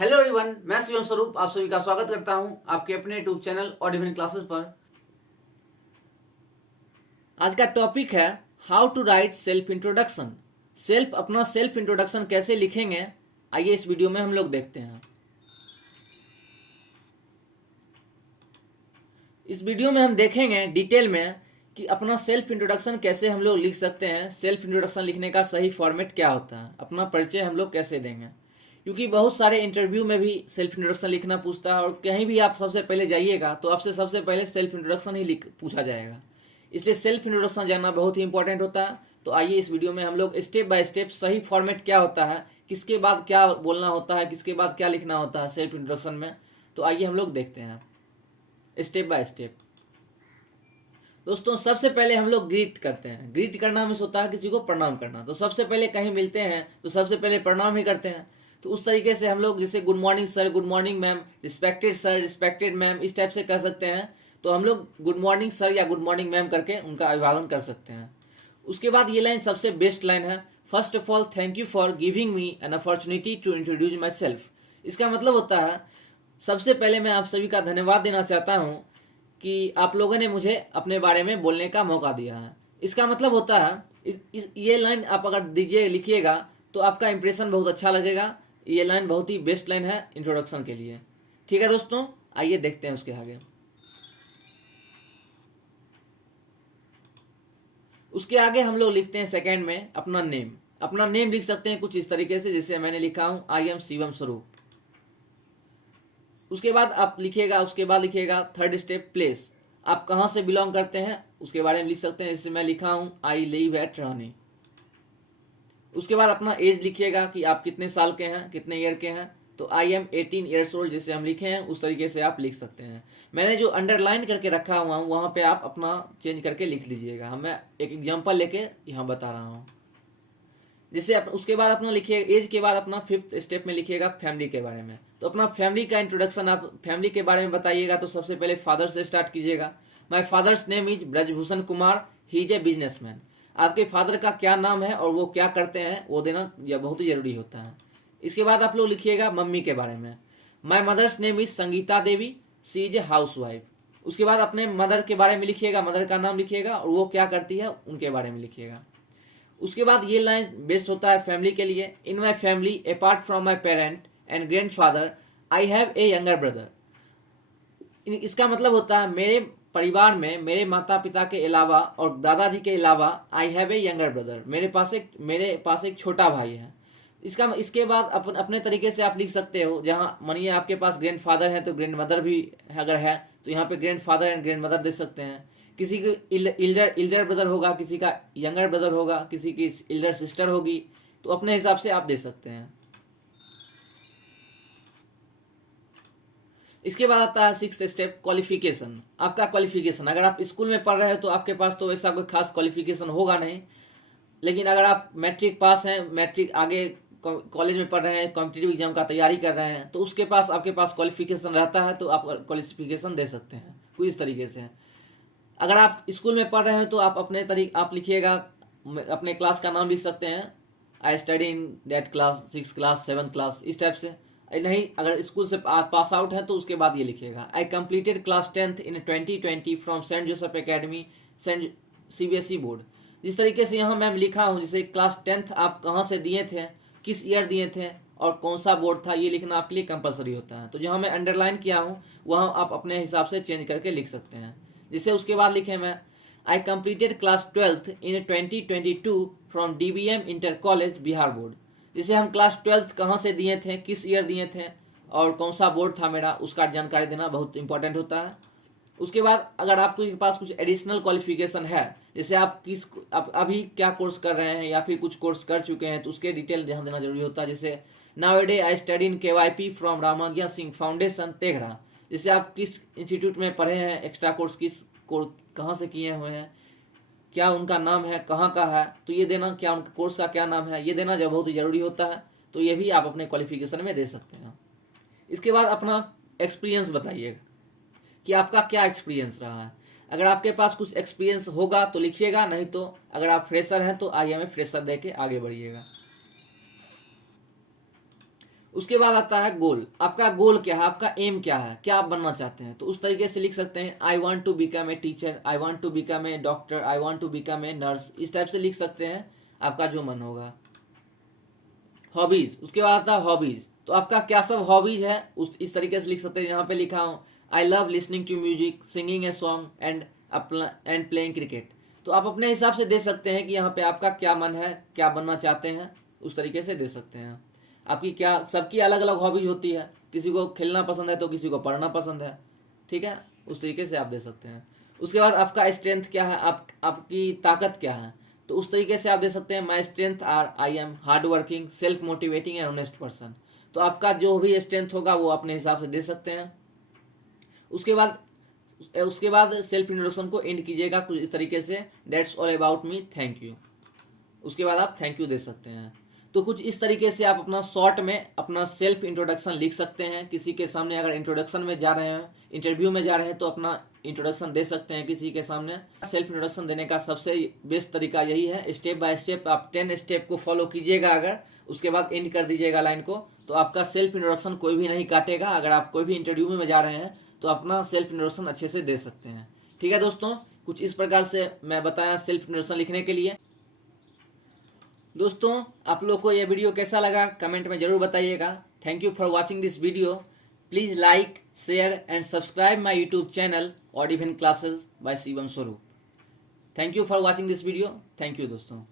Hello everyone, मैं शिवम स्वरूप आप सभी का स्वागत करता हूं आपके अपने यूट्यूब चैनल और डिवाइन क्लासेस पर। आज का टॉपिक है how to write self introduction. अपना सेल्फ इंट्रोडक्शन कैसे लिखेंगे, आइए इस वीडियो में हम लोग देखते हैं। इस वीडियो में हम देखेंगे डिटेल में कि अपना सेल्फ इंट्रोडक्शन कैसे हम लोग लिख सकते हैं। सेल्फ इंट्रोडक्शन लिखने का सही फॉर्मेट क्या होता है, अपना परिचय हम लोग कैसे देंगे, क्योंकि बहुत सारे इंटरव्यू में भी सेल्फ इंट्रोडक्शन लिखना पूछता है और कहीं भी आप सबसे पहले जाइएगा तो आपसे सबसे पहले सेल्फ इंट्रोडक्शन ही पूछा जाएगा। इसलिए सेल्फ इंट्रोडक्शन जानना बहुत ही इंपॉर्टेंट होता है। तो आइए इस वीडियो में हम लोग स्टेप बाय स्टेप सही फॉर्मेट क्या होता है, किसके बाद क्या बोलना होता है, किसके बाद क्या लिखना होता है सेल्फ इंट्रोडक्शन में, तो आइए हम लोग देखते हैं स्टेप बाय स्टेप। दोस्तों, सबसे पहले हम लोग ग्रीट करते हैं। ग्रीट करना मीन्स होता है किसी को प्रणाम करना। तो सबसे पहले कहीं मिलते हैं तो सबसे पहले प्रणाम ही करते हैं। तो उस तरीके से हम लोग जैसे good morning sir, good morning ma'am, respected sir, respected ma'am, इस टाइप से कह सकते हैं। तो हम लोग गुड मॉर्निंग सर या गुड मॉर्निंग मैम करके उनका अभिवादन कर सकते हैं। उसके बाद ये लाइन सबसे बेस्ट लाइन है, first of all thank you for giving me an opportunity to introduce myself. इसका मतलब होता है सबसे पहले मैं आप सभी का धन्यवाद देना चाहता हूँ कि आप लोगों ने मुझे अपने बारे में बोलने का मौका दिया है। इसका मतलब होता है ये लाइन आप अगर दीजिए लिखिएगा तो आपका इंप्रेशन बहुत अच्छा लगेगा। ये लाइन बहुत ही बेस्ट लाइन है इंट्रोडक्शन के लिए। ठीक है दोस्तों, आइए देखते हैं उसके आगे। उसके आगे हम लोग लिखते हैं सेकंड में अपना नेम। अपना नेम लिख सकते हैं कुछ इस तरीके से जैसे मैंने लिखा हूं, आई एम शिवम स्वरूप। उसके बाद आप लिखिएगा, उसके बाद लिखिएगा थर्ड स्टेप प्लेस। आप कहां से बिलोंग करते हैं उसके बारे में लिख सकते हैं, जैसे मैं लिखा हूं आई लिव एट रानी। उसके बाद अपना एज लिखिएगा कि आप कितने साल के हैं, कितने ईयर के हैं। तो आई एम 18 ईयर्स ओल्ड जैसे हम लिखे हैं उस तरीके से आप लिख सकते हैं। मैंने जो अंडरलाइन करके रखा हुआ हूं वहां पे आप अपना चेंज करके लिख लीजिएगा। मैं एक एग्जाम्पल लेके यहाँ बता रहा हूँ। जिससे उसके बाद अपना लिखिए एज के बाद अपना फिफ्थ स्टेप में लिखिएगा फैमिली के बारे में। तो अपना फैमिली का इंट्रोडक्शन आप फैमिली के बारे में बताइएगा। तो सबसे पहले फादर से स्टार्ट कीजिएगा। My father's name is Brajbhushan Kumar, he is a businessman. आपके फादर का क्या नाम है और वो क्या करते हैं वो देना बहुत ही जरूरी होता है। इसके बाद आप लोग लिखिएगा मम्मी के बारे में। My mother's name is Sangeeta Devi, she is a housewife. उसके बाद अपने मदर के बारे में लिखिएगा, मदर का नाम लिखिएगा और वो क्या करती है उनके बारे में लिखिएगा। उसके बाद ये लाइन बेस्ट होता है फैमिली के लिए। In my family apart from my parent and grandfather I have a younger brother. इसका मतलब होता है मेरे परिवार में मेरे माता पिता के अलावा और दादाजी के अलावा आई हैव ए यंगर ब्रदर, मेरे पास एक छोटा भाई है। इसके बाद अपने तरीके से आप लिख सकते हो। जहाँ मानिए आपके पास ग्रैंड फादर है तो ग्रैंड मदर भी अगर है तो यहाँ पे grandfather and grandmother दे सकते हैं। किसी की इल्डर ब्रदर होगा, किसी का यंगर ब्रदर होगा, किसी की इल्डर सिस्टर होगी, तो अपने हिसाब से आप दे सकते हैं। इसके बाद आता है सिक्स्थ स्टेप क्वालिफिकेशन। आपका क्वालिफिकेशन, अगर आप स्कूल में पढ़ रहे हो तो आपके पास तो ऐसा कोई खास क्वालिफिकेशन होगा नहीं। लेकिन अगर आप मैट्रिक पास हैं, मैट्रिक आगे कॉलेज में पढ़ रहे हैं, कॉम्पिटिटिव एग्जाम का तैयारी कर रहे हैं, तो उसके पास आपके पास क्वालिफिकेशन रहता है तो आप क्वालिफिकेशन दे सकते हैं कुछ इस तरीके से। अगर आप स्कूल में पढ़ रहे हैं तो आप अपने आप लिखिएगा, अपने क्लास का नाम लिख सकते हैं, I study in that class, 6th class, 7th class, इस टाइप से। नहीं, अगर स्कूल से पास आउट है तो उसके बाद ये लिखिएगा, I completed class 10th in 2020 from saint Joseph academy, saint CBSE board. जिस तरीके से यहाँ मैं लिखा हूँ, जैसे क्लास 10th आप कहाँ से दिए थे, किस ईयर दिए थे और कौन सा बोर्ड था, ये लिखना आपके लिए कंपलसरी होता है। तो जहाँ मैं अंडरलाइन किया हूँ वहाँ आप अपने हिसाब से चेंज करके लिख सकते हैं। जिससे उसके बाद लिखे मैं आई completed class 12th in 2022 from DBM inter college Bihar board. जिसे हम क्लास 12th कहाँ से दिए थे, किस ईयर दिए थे और कौन सा बोर्ड था मेरा, उसका जानकारी देना बहुत इंपॉर्टेंट होता है। उसके बाद अगर आपके पास कुछ एडिशनल क्वालिफिकेशन है, जैसे आप अभी क्या कोर्स कर रहे हैं या फिर कुछ कोर्स कर चुके हैं, तो उसके डिटेल ध्यान देना जरूरी होता है। जैसे now day I study in KYP from Ramagya Singh foundation तेघड़ा। जैसे आप किस इंस्टीट्यूट में पढ़े हैं, एक्स्ट्रा कोर्स कहाँ से किए हुए हैं, क्या उनका नाम है, कहाँ का है, तो ये देना, क्या उनका कोर्स का क्या नाम है, ये देना जब बहुत ही जरूरी होता है। तो ये भी आप अपने क्वालिफिकेशन में दे सकते हैं। इसके बाद अपना एक्सपीरियंस बताइएगा कि आपका क्या एक्सपीरियंस रहा है। अगर आपके पास कुछ एक्सपीरियंस होगा तो लिखिएगा, नहीं तो अगर आप फ्रेशर हैं तो आइए में फ्रेशर दे के आगे बढ़िएगा। उसके बाद आता है गोल। आपका गोल क्या है, आपका एम क्या है, क्या आप बनना चाहते हैं। तो उस तरीके से लिख सकते हैं I want to become a teacher, I want to become a doctor, I want to become a nurse. इस टाइप से लिख सकते हैं, आपका जो मन होगा। हॉबीज, उसके बाद आता है हॉबीज। तो आपका क्या सब हॉबीज है, उस इस तरीके से लिख सकते हैं। यहाँ पे लिखा हूँ I love listening to music, singing a song and playing cricket. तो आप अपने हिसाब से दे सकते हैं कि यहाँ पे आपका क्या मन है, क्या बनना चाहते हैं, उस तरीके से दे सकते हैं। आपकी क्या, सबकी अलग अलग हॉबीज होती है, किसी को खेलना पसंद है तो किसी को पढ़ना पसंद है, ठीक है, उस तरीके से आप दे सकते हैं। उसके बाद आपका स्ट्रेंथ क्या है, आपकी ताकत क्या है। तो उस तरीके से आप दे सकते हैं my strength are I am hard working, self motivating and honest person. तो आपका जो भी स्ट्रेंथ होगा वो अपने हिसाब से दे सकते हैं। उसके बाद सेल्फ इंट्रोडक्शन को एंड कीजिएगा कुछ इस तरीके से, that's all about me, thank you. उसके बाद आप थैंक यू दे सकते हैं। तो कुछ इस तरीके से आप अपना शॉर्ट में अपना सेल्फ इंट्रोडक्शन लिख सकते हैं। किसी के सामने अगर इंट्रोडक्शन में जा रहे हैं, इंटरव्यू में जा रहे हैं, तो अपना इंट्रोडक्शन दे सकते हैं किसी के सामने। सेल्फ इंट्रोडक्शन देने का सबसे बेस्ट तरीका यही है, स्टेप बाय स्टेप आप 10 स्टेप को फॉलो कीजिएगा अगर, उसके बाद एंड कर दीजिएगा लाइन को, तो आपका सेल्फ इंट्रोडक्शन कोई भी नहीं काटेगा। अगर आप कोई भी इंटरव्यू में जा रहे हैं तो अपना सेल्फ इंट्रोडक्शन अच्छे से दे सकते हैं। ठीक है दोस्तों, कुछ इस प्रकार से मैं बताया सेल्फ इंट्रोडक्शन लिखने के लिए। दोस्तों, आप लोग को यह वीडियो कैसा लगा कमेंट में जरूर बताइएगा। Thank you for watching this video. Please like, share and subscribe my YouTube channel और इवन क्लासेस बाय शिवम स्वरूप। Thank you for watching this video. Thank you दोस्तों।